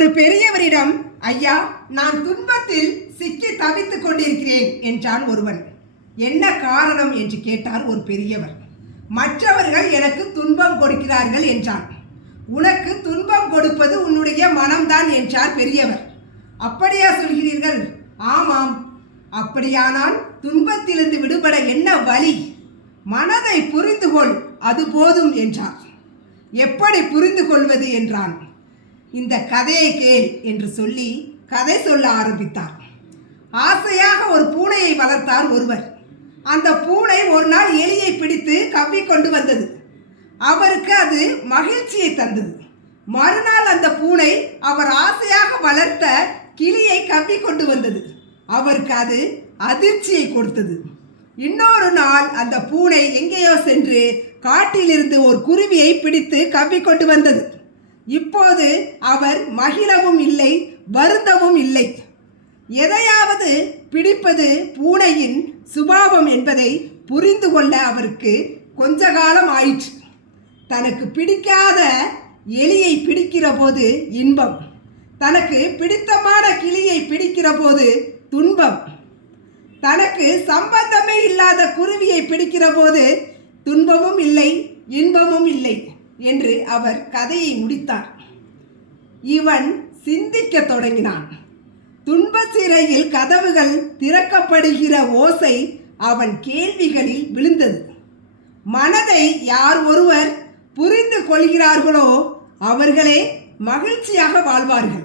ஒரு பெரியவரிடம், ஐயா, நான் துன்பத்தில் சிக்கி தவித்துக் கொண்டிருக்கிறேன் என்றான் ஒருவன். என்ன காரணம் என்று கேட்டார் ஒரு பெரியவர். மற்றவர்கள் எனக்கு துன்பம் கொடுக்கிறார்கள் என்றான். உனக்கு துன்பம் கொடுப்பது உன்னுடைய மனம்தான் என்றார் பெரியவர். அப்படியா சொல்கிறீர்கள்? ஆமாம். அப்படியானால் துன்பத்திலிருந்து விடுபட என்ன வழி? மனதை புரிந்து கொள், அது போதும் என்றார். எப்படி புரிந்து கொள்வது என்றான். இந்த கதையை கேள் என்று சொல்லி கதை சொல்ல ஆரம்பித்தார். ஆசையாக ஒரு பூனையை வளர்த்தார் ஒருவர். அந்த பூனை ஒரு நாள் எலியை பிடித்து கவ்விக்கொண்டு வந்தது. அவருக்கு அது மகிழ்ச்சியை தந்தது. மறுநாள் அந்த பூனை அவர் ஆசையாக வளர்த்த கிளியை கவ்விக்கொண்டு வந்தது. அவருக்கு அது அதிர்ச்சியை கொடுத்தது. இன்னொரு நாள் அந்த பூனை எங்கேயோ சென்று காட்டிலிருந்து ஒரு குருவியை பிடித்து கவ்விக்கொண்டு வந்தது. இப்போது அவர் மகிழவும் இல்லை, வருந்தவும் இல்லை. எதையாவது பிடிப்பது பூனையின் சுபாவம் என்பதை புரிந்து கொள்ள அவருக்கு கொஞ்ச காலம் ஆயிற்று. தனக்கு பிடிக்காத எலியை பிடிக்கிற போது இன்பம், தனக்கு பிடித்தமான கிளியை பிடிக்கிற போது துன்பம், தனக்கு சம்பந்தமே இல்லாத குருவியை பிடிக்கிற போது துன்பமும் இல்லை, இன்பமும் இல்லை என்று அவர் கதையை முடித்தார். இவன் சிந்திக்க தொடங்கினான். துன்ப சிறையில் கதவுகள் திறக்கப்படுகிற ஓசை அவன் கேள்விகளில் விழுந்தது. மனதை யார் ஒருவர் புரிந்து கொள்கிறார்களோ அவர்களே மகிழ்ச்சியாக வாழ்வார்கள்.